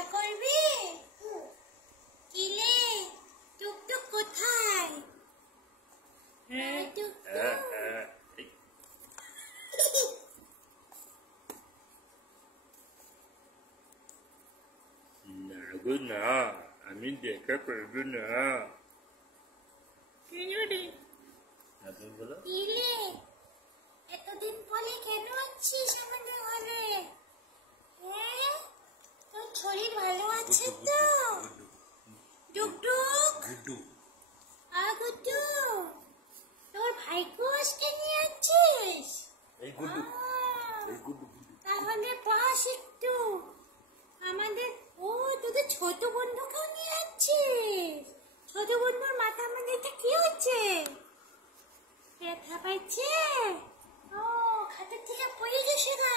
দেখা করবি? কিলে টুকটুক কোথায়? না, আমি দেখা করবো না। কিলে এতদিন পরে কেন আছিস আমাদের ঘরে? তোর শরীর ভালো আছে তো? টুকটুক আর গুড্ডু, তোর ভাইকে আজকে নিয়ে আসছিস? তাহলে পাস একটু আমাদের। তোদের ছোট বন্ধুকেও নিয়ে আসছিস? ছোট বন্ধুর মাথা মধ্যে কি হচ্ছে? ব্যথা পাইছে? খাটের থেকে পড়ে গেছে না?